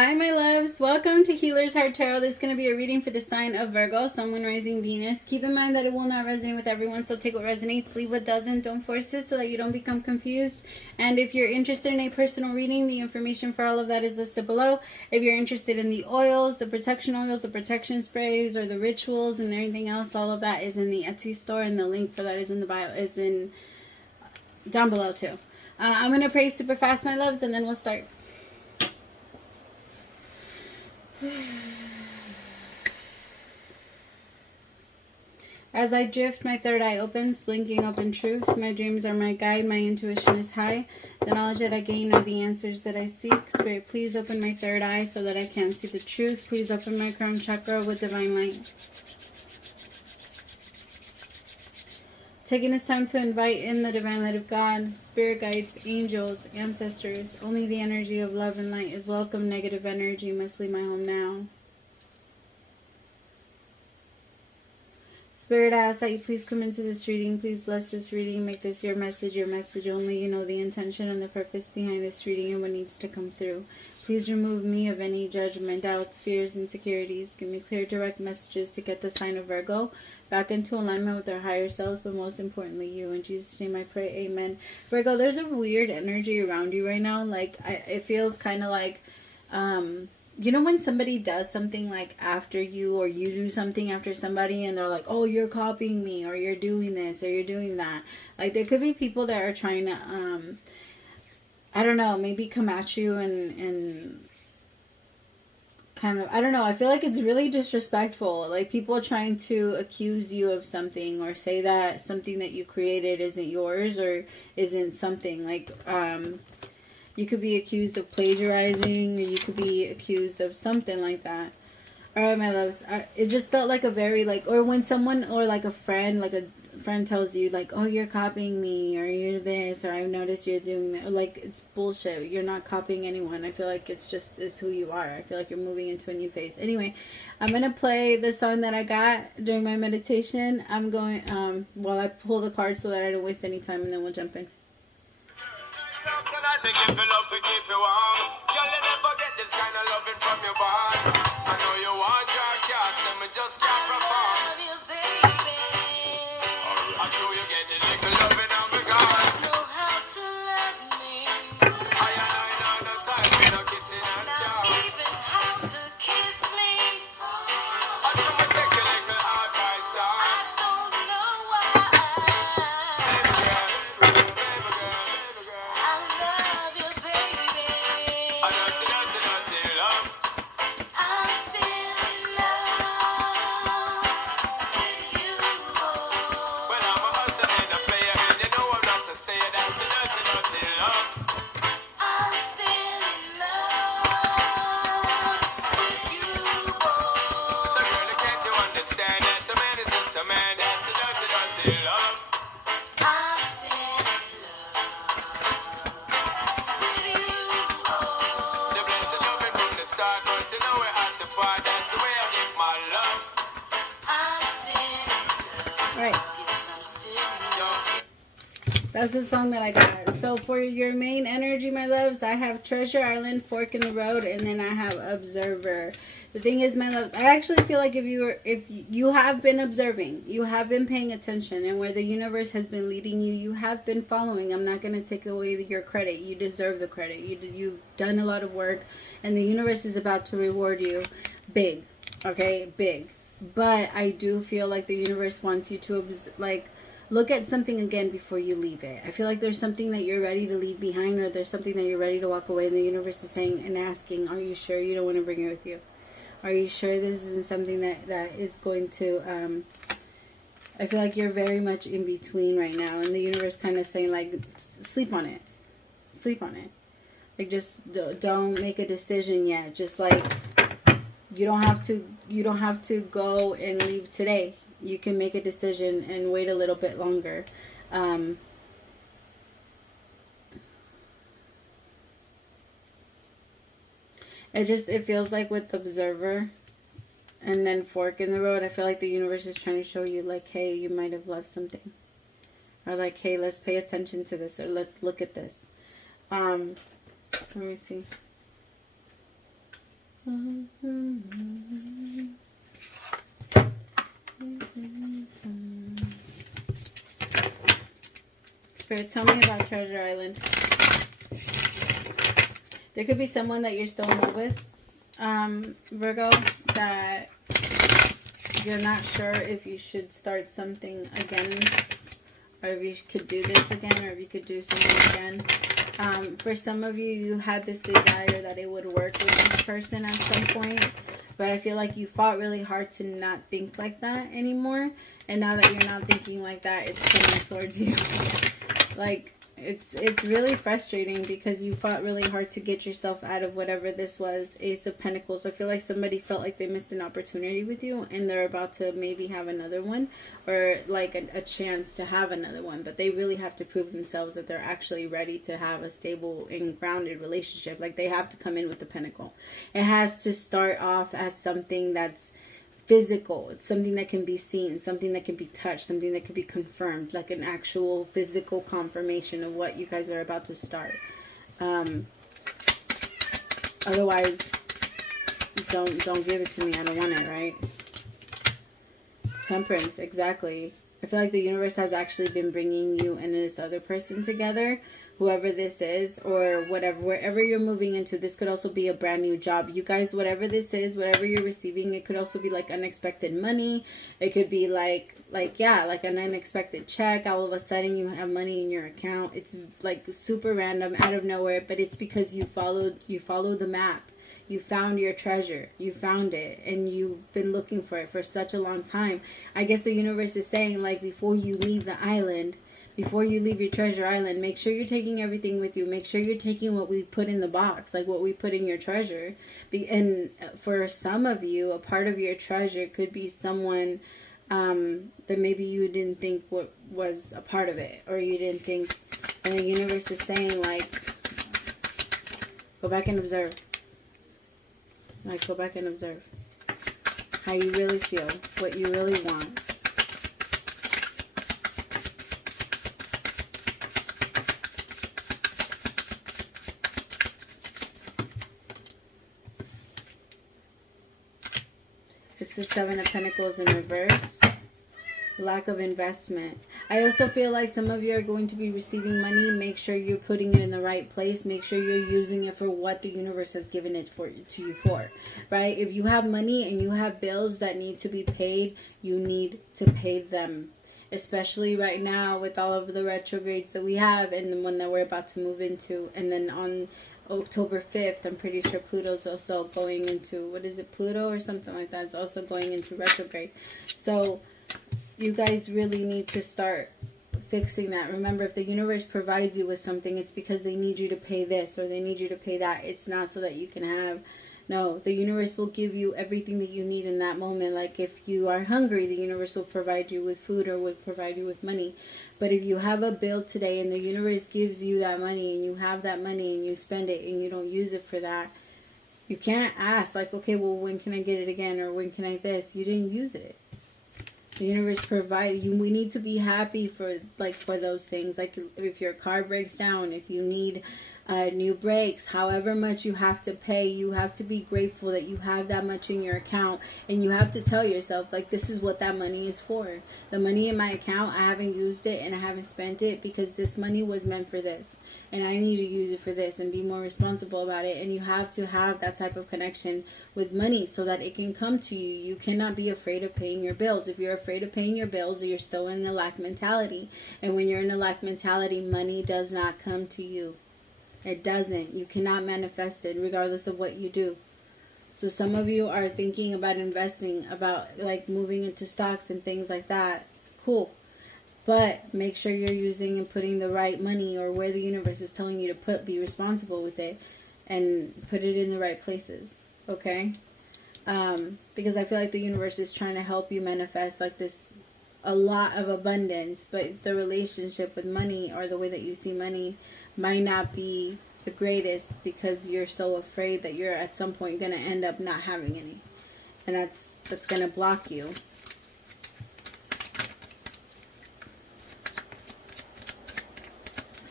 Hi, my loves. Welcome to Healer's Heart Tarot. This is going to be a reading for the sign of Virgo, Sun, Moon, Rising, Venus. Keep in mind that it will not resonate with everyone, so take what resonates, leave what doesn't. Don't force it so that you don't become confused. And if you're interested in a personal reading, the information for all of that is listed below. If you're interested in the oils, the protection sprays, or the rituals and everything else, all of that is in the Etsy store, and the link for that is in the bio, down below too. I'm going to pray super fast, my loves, and then we'll start. As I drift, my third eye opens, blinking open truth. My dreams are my guide, my intuition is high. The knowledge that I gain are the answers that I seek. Spirit, please open my third eye so that I can see the truth. Please open my crown chakra with divine light. Taking this time to invite in the divine light of God, spirit guides, angels, ancestors. Only the energy of love and light is welcome. Negative energy must leave my home now. Spirit, I ask that you please come into this reading. Please bless this reading. Make this your message only. You know the intention and the purpose behind this reading and what needs to come through. Please remove me of any judgment, doubts, fears, insecurities. Give me clear, direct messages to get the sign of Virgo back into alignment with our higher selves, but most importantly, you. In Jesus' name I pray, amen. Virgo, there's a weird energy around you right now. Like, it feels kind of like, you know when somebody does something like after you, or you do something after somebody and they're like, oh, you're copying me, or you're doing this, or you're doing that. Like, there could be people that are trying to, I don't know, maybe come at you and kind of, I don't know, I feel like it's really disrespectful. Like, people trying to accuse you of something, or say that something that you created isn't yours, or isn't something like, you could be accused of plagiarizing, or you could be accused of something like that. Alright, my loves. It just felt like a very, like, or when someone, or like a friend tells you, like, oh, you're copying me, or you're this, or I noticed you're doing that. Like, it's bullshit. You're not copying anyone. I feel like it's who you are. I feel like you're moving into a new phase. Anyway, I'm going to play the song that I got during my meditation. I'm going, while I pull the cards so that I don't waste any time, and then we'll jump in. Tonight they give you love to keep you warm. Girl, you never get this kind of loving from your bond. I know you want your cat, and me just can't perform. I love you, baby. Until you get the little loving on me, God. You know how to love me. I know no time, we no kissing and chow. Even how to kiss me. Until me take your little advice, dog. I don't know why. That's the song that I got. So for your main energy, my loves, I have Treasure Island, Fork in the Road, and then I have Observer. The thing is, my loves, I actually feel like if you have been observing, you have been paying attention, and where the universe has been leading you, you have been following. I'm not going to take away your credit. You deserve the credit. You've done a lot of work, and the universe is about to reward you big. Okay, big. But I do feel like the universe wants you to look at something again before you leave it. I feel like there's something that you're ready to leave behind, or there's something that you're ready to walk away, and the universe is saying and asking, are you sure you don't want to bring it with you? Are you sure this isn't something that is going to, I feel like you're very much in between right now, and the universe kind of saying, like, sleep on it. Sleep on it. Like, just don't make a decision yet. Just like, you don't have to go and leave today. You can make a decision and wait a little bit longer. It feels like with Observer and then Fork in the Road, I feel like the universe is trying to show you, like, hey, you might have left something. Or like, hey, let's pay attention to this, or let's look at this. Let me see. Spirit, tell me about Treasure Island. There could be someone that you're still in love with, Virgo, that you're not sure if you should start something again, or if you could do this again, or if you could do something again. For some of you, you had this desire that it would work with this person at some point, but I feel like you fought really hard to not think like that anymore, and now that you're not thinking like that, it's coming towards you. Like, it's really frustrating because you fought really hard to get yourself out of whatever this was. Ace of Pentacles. I feel like somebody felt like they missed an opportunity with you, and they're about to maybe have another one, or like a chance to have another one, but they really have to prove themselves that they're actually ready to have a stable and grounded relationship. Like, they have to come in with the Pentacle. It has to start off as something that's physical. It's something that can be seen, something that can be touched, something that can be confirmed, like an actual physical confirmation of what you guys are about to start. Otherwise, don't give it to me. I don't want it, right? Temperance, exactly. I feel like the universe has actually been bringing you and this other person together, whoever this is, or whatever, wherever you're moving into. This could also be a brand new job. You guys, whatever this is, whatever you're receiving, it could also be like unexpected money. It could be like an unexpected check. All of a sudden you have money in your account. It's like super random, out of nowhere, but it's because you followed the map. You found your treasure. You found it, and you've been looking for it for such a long time. I guess the universe is saying, like, before you leave the island, before you leave your treasure island, make sure you're taking everything with you. Make sure you're taking what we put in the box, like what we put in your treasure. And for some of you, a part of your treasure could be someone that maybe you didn't think what was a part of it, or you didn't think. And the universe is saying, like, go back and observe. Like, go back and observe how you really feel, what you really want. It's the Seven of Pentacles in reverse. Lack of investment. I also feel like some of you are going to be receiving money. Make sure you're putting it in the right place. Make sure you're using it for what the universe has given it to you for, right? If you have money and you have bills that need to be paid, you need to pay them. Especially right now with all of the retrogrades that we have, and the one that we're about to move into. And then on October 5th, I'm pretty sure Pluto's also going into, what is it, Pluto or something like that? It's also going into retrograde. So you guys really need to start fixing that. Remember, if the universe provides you with something, it's because they need you to pay this or they need you to pay that. It's not so that you can have. No, the universe will give you everything that you need in that moment. Like, if you are hungry, the universe will provide you with food or will provide you with money. But if you have a bill today and the universe gives you that money and you have that money and you spend it and you don't use it for that, you can't ask, like, okay, well, when can I get it again? Or when can I this? You didn't use it. The universe provided you. We need to be happy for those things. Like, if your car breaks down, if you need new brakes, however much you have to pay, you have to be grateful that you have that much in your account, and you have to tell yourself, like, this is what that money is for. The money in my account, I haven't used it and I haven't spent it because this money was meant for this, and I need to use it for this, and be more responsible about it. And you have to have that type of connection with money so that it can come to you. You cannot be afraid of paying your bills. If you're afraid of paying your bills, you're still in the lack mentality. And when you're in a lack mentality, money does not come to you. It doesn't. You cannot manifest it regardless of what you do. So some of you are thinking about investing, about like moving into stocks and things like that. Cool. But make sure you're using and putting the right money, or where the universe is telling you to put, be responsible with it and put it in the right places. Okay? Because I feel like the universe is trying to help you manifest like this, a lot of abundance, but the relationship with money, or the way that you see money, might not be the greatest because you're so afraid that you're at some point going to end up not having any. And that's going to block you.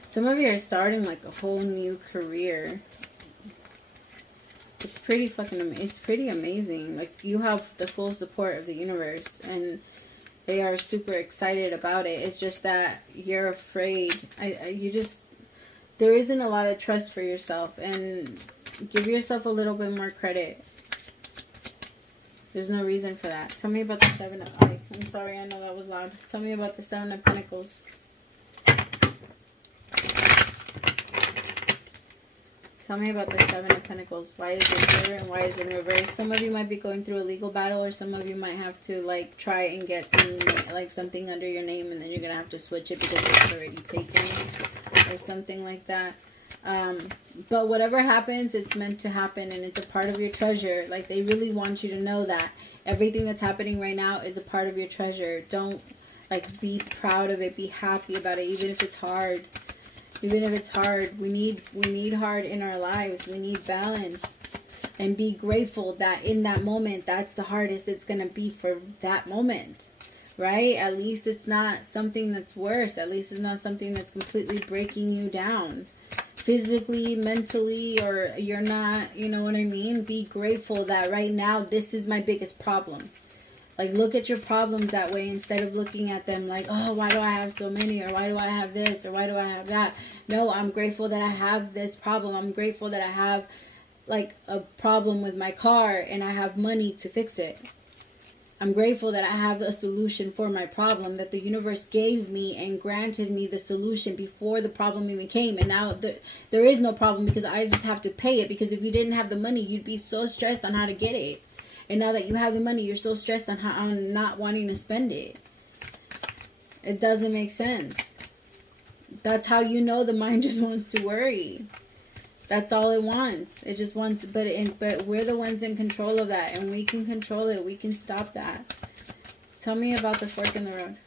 Some of you are starting like a whole new career. It's pretty it's pretty amazing. Like, you have the full support of the universe, and they are super excited about it. It's just that you're afraid. There isn't a lot of trust for yourself, and give yourself a little bit more credit. There's no reason for that. Tell me about the Seven of... I'm sorry, I know that was loud. Tell me about the Seven of Pentacles. Tell me about the Seven of Pentacles. Why is it here and why is it in reverse? Some of you might be going through a legal battle, or some of you might have to, like, try and get something under your name, and then you're going to have to switch it because it's already taken, or something like that. But whatever happens, it's meant to happen, and it's a part of your treasure. Like, they really want you to know that everything that's happening right now is a part of your treasure. Don't, like, be proud of it. Be happy about it, even if it's hard. Even if it's hard. We need hard in our lives. We need balance. And be grateful that in that moment, that's the hardest it's going to be for that moment. Right? At least it's not something that's worse. At least it's not something that's completely breaking you down. Physically, mentally, or you're not, you know what I mean? Be grateful that right now, this is my biggest problem. Like, look at your problems that way instead of looking at them like, oh, why do I have so many? Or why do I have this? Or why do I have that? No, I'm grateful that I have this problem. I'm grateful that I have, like, a problem with my car and I have money to fix it. I'm grateful that I have a solution for my problem, that the universe gave me and granted me the solution before the problem even came. And now there is no problem because I just have to pay it. Because if you didn't have the money, you'd be so stressed on how to get it. And now that you have the money, you're so stressed on not wanting to spend it. It doesn't make sense. That's how you know the mind just wants to worry. That's all it wants. It just wants, but we're the ones in control of that, and we can control it. We can stop that. Tell me about the fork in the road.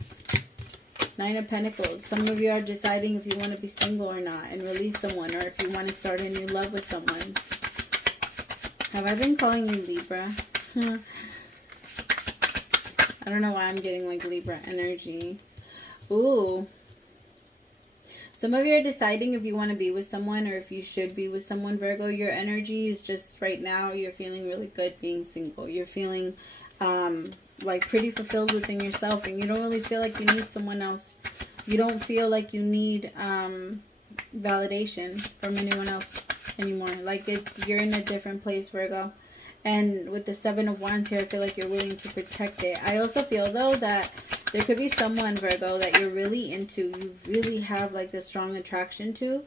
Nine of Pentacles. Some of you are deciding if you want to be single or not and release someone, or if you want to start a new love with someone. Have I been calling you Libra? I don't know why I'm getting like Libra energy. Ooh. Some of you are deciding if you want to be with someone or if you should be with someone, Virgo. Your energy is just right now, you're feeling really good being single. You're feeling like pretty fulfilled within yourself, and you don't really feel like you need someone else. You don't feel like you need validation from anyone else anymore. Like, you're in a different place, Virgo. And with the Seven of Wands here, I feel like you're willing to protect it. I also feel, though, that there could be someone, Virgo, that you're really into. You really have, like, this strong attraction to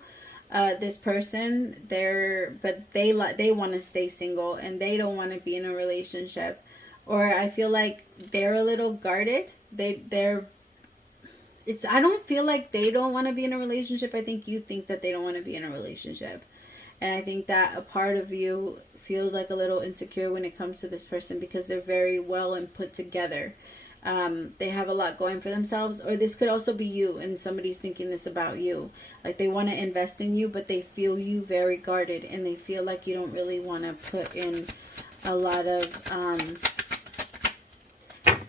this person. But they want to stay single, and they don't want to be in a relationship. Or I feel like they're a little guarded. I don't feel like they don't want to be in a relationship. I think you think that they don't want to be in a relationship. And I think that a part of you feels like a little insecure when it comes to this person because they're very well and put together. They have a lot going for themselves. Or this could also be you and somebody's thinking this about you. Like, they want to invest in you, but they feel you very guarded, and they feel like you don't really want to put in a lot of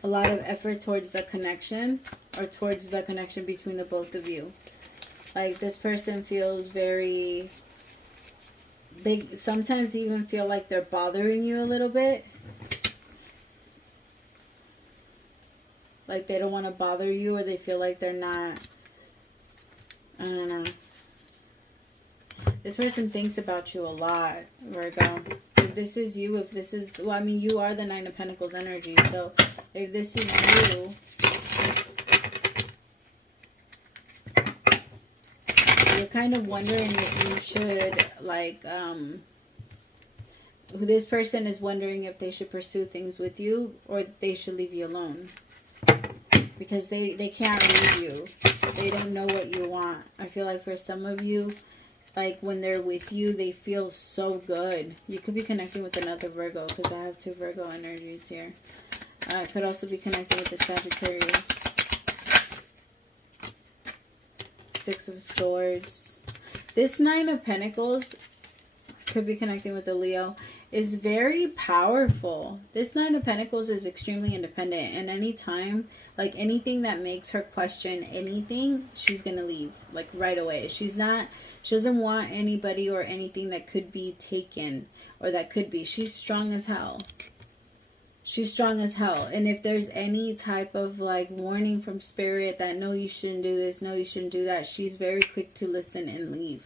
effort towards the connection, or towards the connection between the both of you. Like, this person feels very... They sometimes even feel like they're bothering you a little bit. Like, they don't want to bother you, or they feel like they're not... I don't know. This person thinks about you a lot, Virgo. If this is you, if this is... Well, I mean, you are the Nine of Pentacles energy. So, if this is you... You're kind of wondering if you should, like, this person is wondering if they should pursue things with you or they should leave you alone. Because they can't read you. They don't know what you want. I feel like for some of you, like, when they're with you, they feel so good. You could be connecting with another Virgo, because I have two Virgo energies here. It could also be connecting with the Sagittarius. Six of Swords. This Nine of Pentacles could be connecting with the Leo. Is very powerful. This Nine of Pentacles is extremely independent, and anytime, like, anything that makes her question anything, she's gonna leave, like, right away. She doesn't want anybody or anything that could be taken, or that could be. She's strong as hell. She's strong as hell. And if there's any type of like warning from spirit that no, you shouldn't do this, no, you shouldn't do that, she's very quick to listen and leave.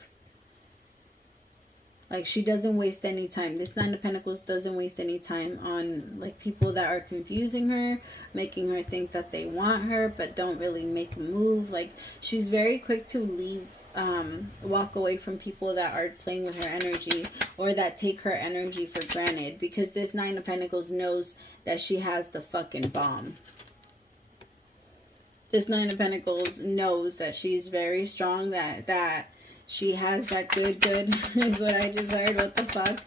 Like, she doesn't waste any time. This Nine of Pentacles doesn't waste any time on like people that are confusing her, making her think that they want her but don't really make a move. Like, she's very quick to leave, walk away from people that are playing with her energy or that take her energy for granted, because this Nine of Pentacles knows that she has the fucking bomb. This Nine of Pentacles knows that she's very strong, that she has that good is what I just heard. What the fuck?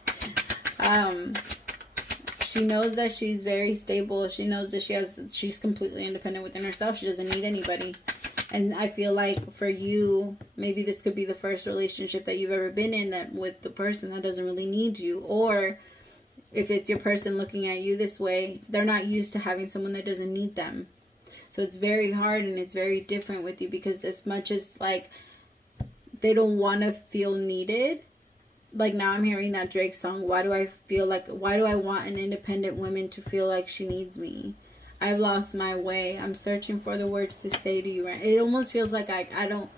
She knows that she's very stable. She knows that she's completely independent within herself. She doesn't need anybody. And I feel like for you, maybe this could be the first relationship that you've ever been in that with the person that doesn't really need you. Or if it's your person looking at you this way, they're not used to having someone that doesn't need them. So it's very hard and it's very different with you, because as much as like they don't want to feel needed. Like, now I'm hearing that Drake song, why do I want an independent woman to feel like she needs me? I've lost my way. I'm searching for the words to say to you. It almost feels like I don't.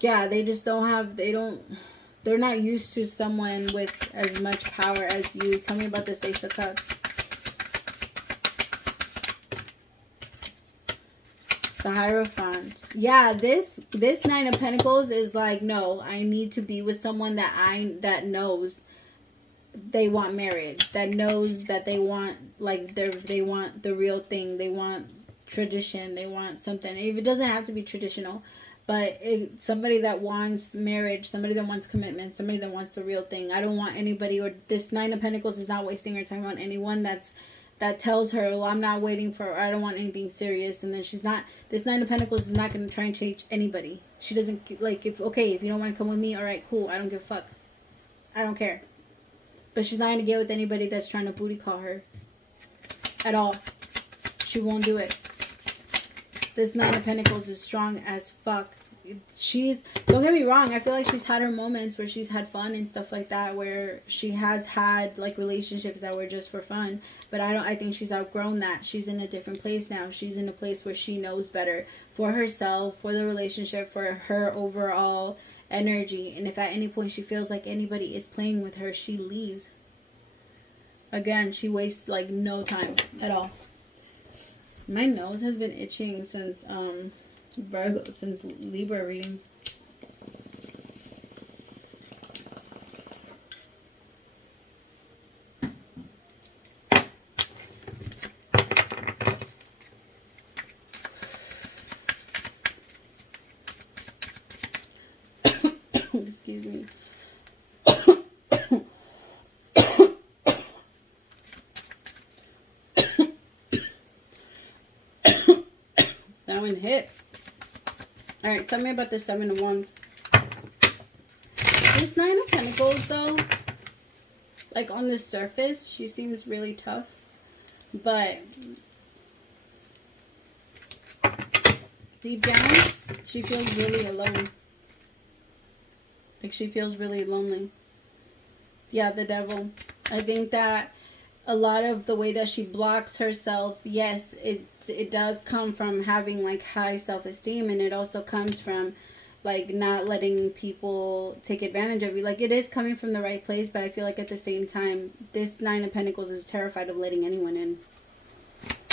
Yeah, they just don't have, they're not used to someone with as much power as you. Tell me about this Ace of Cups. The Hierophant. Yeah, this Nine of Pentacles is like, no, I need to be with someone that knows they want marriage, that knows that they want like they want the real thing, they want tradition, they want something. It doesn't have to be traditional, but somebody that wants marriage, somebody that wants commitment, somebody that wants the real thing. I don't want anybody, or this Nine of Pentacles is not wasting her time on anyone that tells her, well, I'm not waiting for, I don't want anything serious. And then this Nine of Pentacles is not going to try and change anybody. She doesn't, like, if you don't want to come with me, all right, cool, I don't give a fuck. I don't care. But she's not going to get with anybody that's trying to booty call her. At all. She won't do it. This Nine of Pentacles is strong as fuck. Don't get me wrong, I feel like she's had her moments where she's had fun and stuff like that, where she has had like relationships that were just for fun, but I think she's outgrown that. She's in a different place now. She's in a place where she knows better for herself, for the relationship, for her overall energy. And if at any point she feels like anybody is playing with her, she leaves. Again, she wastes like no time at all. My nose has been itching since Virgo, since Libra reading. Excuse me. That one hit. Alright, tell me about the Seven of Wands. This Nine of Pentacles, though, like on the surface, she seems really tough. But deep down, she feels really alone. Like, she feels really lonely. Yeah, the Devil. I think that a lot of the way that she blocks herself, yes, it does come from having like high self-esteem, and it also comes from like not letting people take advantage of you. Like, it is coming from the right place, but I feel like at the same time, this Nine of Pentacles is terrified of letting anyone in.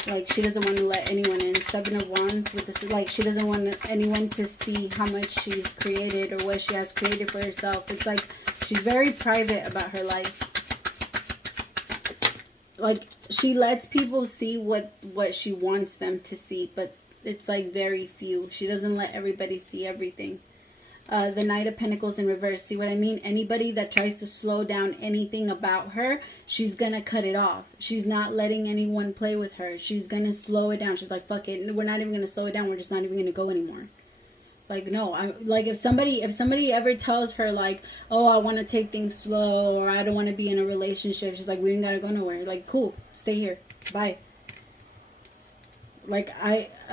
Like, she doesn't want to let anyone in. Seven of Wands with this, like, she doesn't want anyone to see how much she's created or what she has created for herself. It's like she's very private about her life. Like, she lets people see what she wants them to see, but it's like very few. She doesn't let everybody see everything. The Knight of Pentacles in reverse. See what I mean? Anybody that tries to slow down anything about her, she's gonna cut it off. She's not letting anyone play with her. She's gonna slow it down. She's like, fuck it, we're not even gonna slow it down. We're just not even gonna go anymore. Like, no, I'm like, if somebody ever tells her like, oh, I want to take things slow, or I don't want to be in a relationship, she's like, we ain't gotta go nowhere. Like, cool, stay here, bye. Like,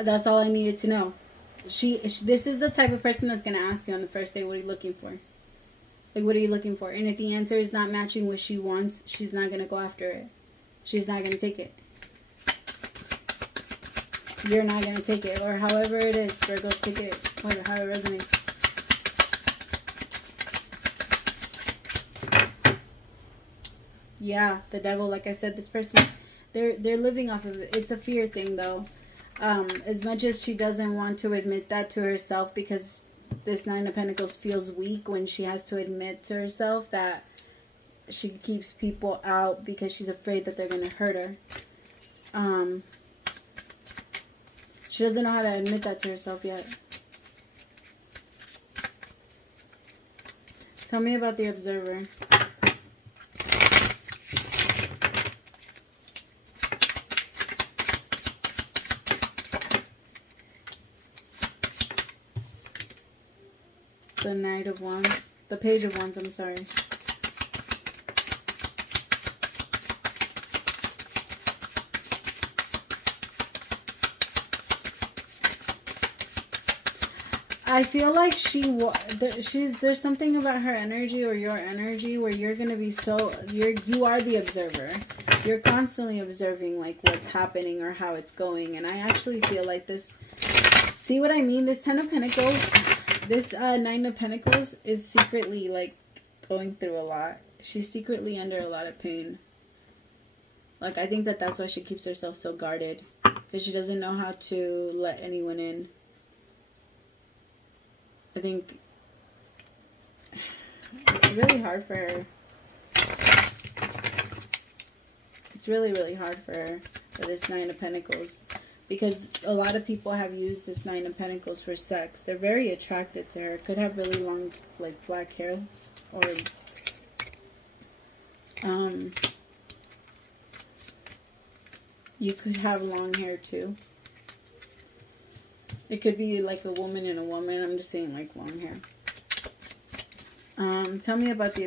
that's all I needed to know. This is the type of person that's gonna ask you on the first day, what are you looking for? Like, what are you looking for? And if the answer is not matching what she wants, she's not going to go after it. She's not going to take it. You're not going to take it. Or however it is, Virgo, take it. Or how it resonates. Yeah, the devil, like I said, this person's, they're living off of it. It's a fear thing, though. As much as she doesn't want to admit that to herself, because this Nine of Pentacles feels weak when she has to admit to herself that she keeps people out because she's afraid that they're going to hurt her. She doesn't know how to admit that to herself yet. Tell me about the Observer. The Knight of Wands. The Page of Wands, I'm sorry. I feel like there's something about her energy or your energy where you're going to be you are the observer. You're constantly observing like what's happening or how it's going. And I actually feel like this, see what I mean? This Ten of Pentacles, this Nine of Pentacles is secretly like going through a lot. She's secretly under a lot of pain. Like, I think that's why she keeps herself so guarded. Because she doesn't know how to let anyone in. I think it's really hard for her. It's really, really hard for her, for this Nine of Pentacles. Because a lot of people have used this Nine of Pentacles for sex. They're very attracted to her. Could have really long, like, black hair. Or, you could have long hair, too. It could be like a woman and a woman. I'm just saying like long hair. Tell me more about the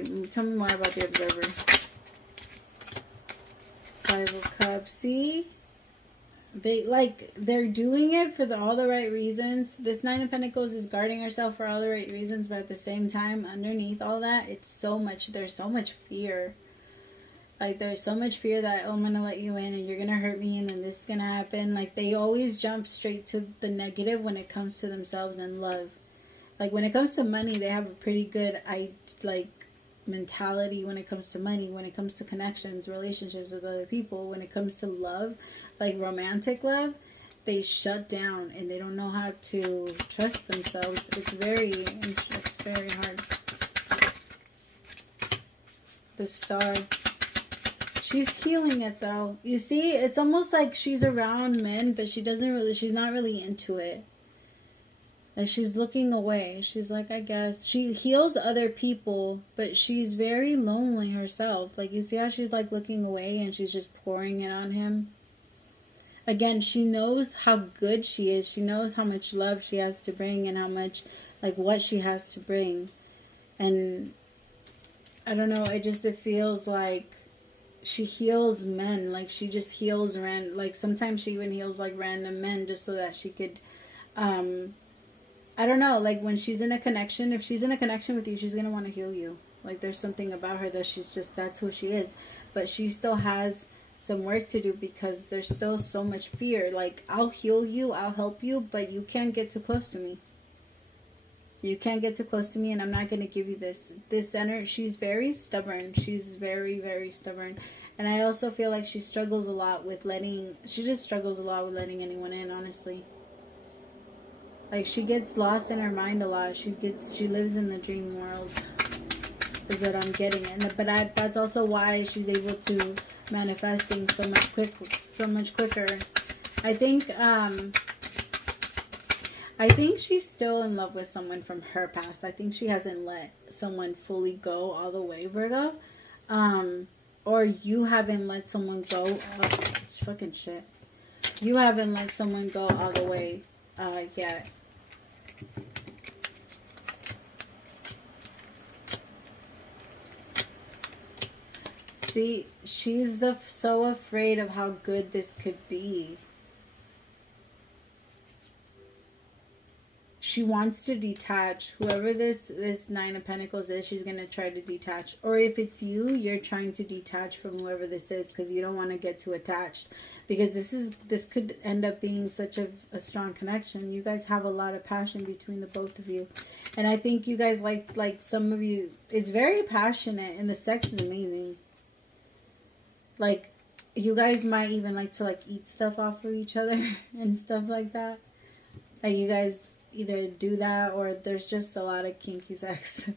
Observer. Five of Cups. See? They're doing it for all the right reasons. This Nine of Pentacles is guarding herself for all the right reasons, but at the same time, underneath all that, there's so much fear. Like, there's so much fear that, oh, I'm going to let you in and you're going to hurt me and then this is going to happen. Like, they always jump straight to the negative when it comes to themselves and love. Like, when it comes to money, they have a pretty good, mentality when it comes to money, when it comes to connections, relationships with other people. When it comes to love, like romantic love, they shut down and they don't know how to trust themselves. It's very hard. The Star. She's healing it though. You see, it's almost like she's around men, but she's not really into it. Like, she's looking away. She's like, I guess. She heals other people, but she's very lonely herself. Like, you see how she's like looking away and she's just pouring it on him? Again, she knows how good she is. She knows how much love she has to bring and how much, like, what she has to bring. And I don't know, it feels like she heals men. Like, she just heals like, sometimes she even heals like random men just so that she could, I don't know, like, when she's in a connection, if she's in a connection with you, she's going to want to heal you. Like, there's something about her that that's who she is. But she still has some work to do because there's still so much fear. Like, I'll heal you, I'll help you, but you can't get too close to me. You can't get too close to me, and I'm not going to give you this energy. She's very stubborn. She's very, very stubborn. And I also feel like she struggles a lot with letting anyone in, honestly. Like, she gets lost in her mind a lot. She lives in the dream world, is what I'm getting. But that's also why she's able to manifest things so much quicker. I think she's still in love with someone from her past. I think she hasn't let someone fully go all the way, Virgo. Or you haven't let someone go. Oh, it's fucking shit. You haven't let someone go all the way yet. See, she's so afraid of how good this could be. she wants to detach. Whoever this Nine of Pentacles is, she's going to try to detach. Or if it's you, you're trying to detach from whoever this is because you don't want to get too attached. Because this could end up being such a strong connection. You guys have a lot of passion between the both of you. And I think you guys like some of you, it's very passionate and the sex is amazing. Like, you guys might even like to like eat stuff off of each other and stuff like that. Like, you guys either do that or there's just a lot of kinky sex.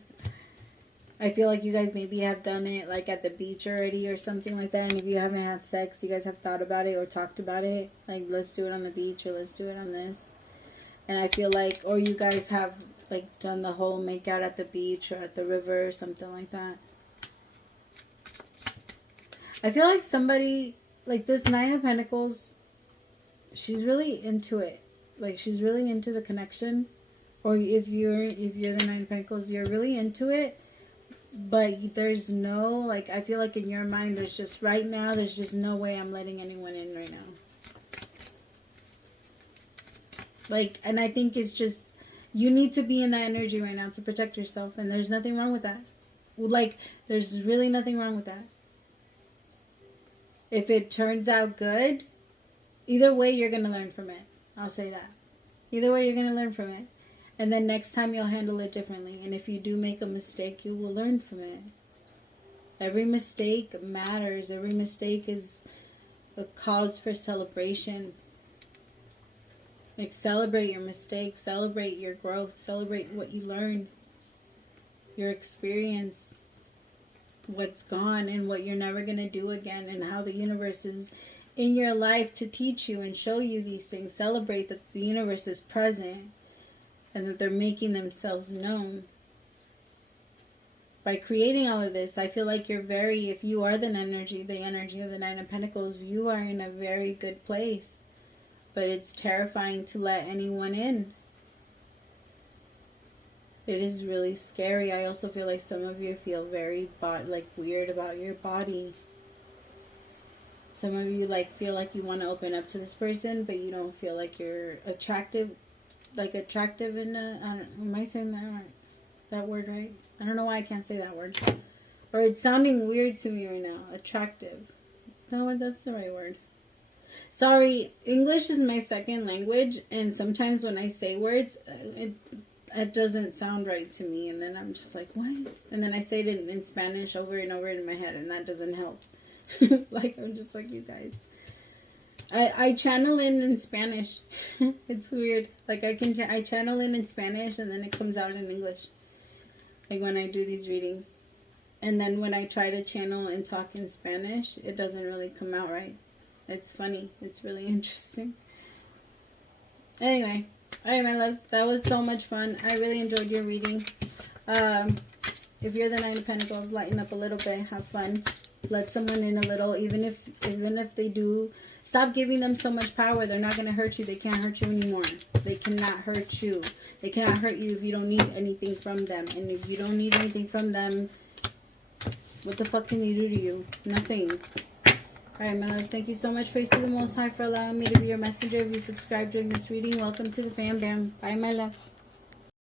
I feel like you guys maybe have done it like at the beach already or something like that. And if you haven't had sex, you guys have thought about it or talked about it. Like, let's do it on the beach or let's do it on this. And I feel like, or you guys have like done the whole make out at the beach or at the river or something like that. I feel like somebody, like this Nine of Pentacles, she's really into it. Like, she's really into the connection. Or if you're the Nine of Pentacles, you're really into it. But there's no, like, I feel like in your mind, there's just, right now, there's just no way I'm letting anyone in right now. Like, and I think it's just, you need to be in that energy right now to protect yourself. And there's nothing wrong with that. Like, there's really nothing wrong with that. If it turns out good, either way, you're going to learn from it. I'll say that. Either way, you're going to learn from it. And then next time you'll handle it differently. And if you do make a mistake, you will learn from it. Every mistake matters. Every mistake is a cause for celebration. Like, celebrate your mistakes. Celebrate your growth. Celebrate what you learn. Your experience. What's gone and what you're never going to do again. And how the universe is in your life to teach you and show you these things. Celebrate that the universe is present. And that they're making themselves known. By creating all of this, I feel like you're very, if you are the energy of the Nine of Pentacles, you are in a very good place. But it's terrifying to let anyone in. It is really scary. I also feel like some of you feel very weird about your body. Some of you feel like you want to open up to this person, but you don't feel like you're attractive. Like attractive in am I saying that word right? I don't know why I can't say that word. Or it's sounding weird to me right now. Attractive. No, that's the right word. Sorry, English is my second language, and sometimes when I say words, it doesn't sound right to me, and then I'm just like, what? And then I say it in Spanish over and over in my head, and that doesn't help. Like, I'm just like you guys. I channel in Spanish. It's weird. Like, I channel in Spanish and then it comes out in English. Like when I do these readings. And then when I try to channel and talk in Spanish, it doesn't really come out right. It's funny. It's really interesting. Anyway. Alright, my loves. That was so much fun. I really enjoyed your reading. If you're the Nine of Pentacles, lighten up a little bit. Have fun. Let someone in a little. Even if they do, stop giving them so much power. They're not going to hurt you. They can't hurt you anymore. They cannot hurt you. They cannot hurt you if you don't need anything from them. And if you don't need anything from them, what the fuck can they do to you? Nothing. Alright, my loves. Thank you so much. Praise to the Most High for allowing me to be your messenger. If you subscribe during this reading, welcome to the fam bam. Bye, my loves.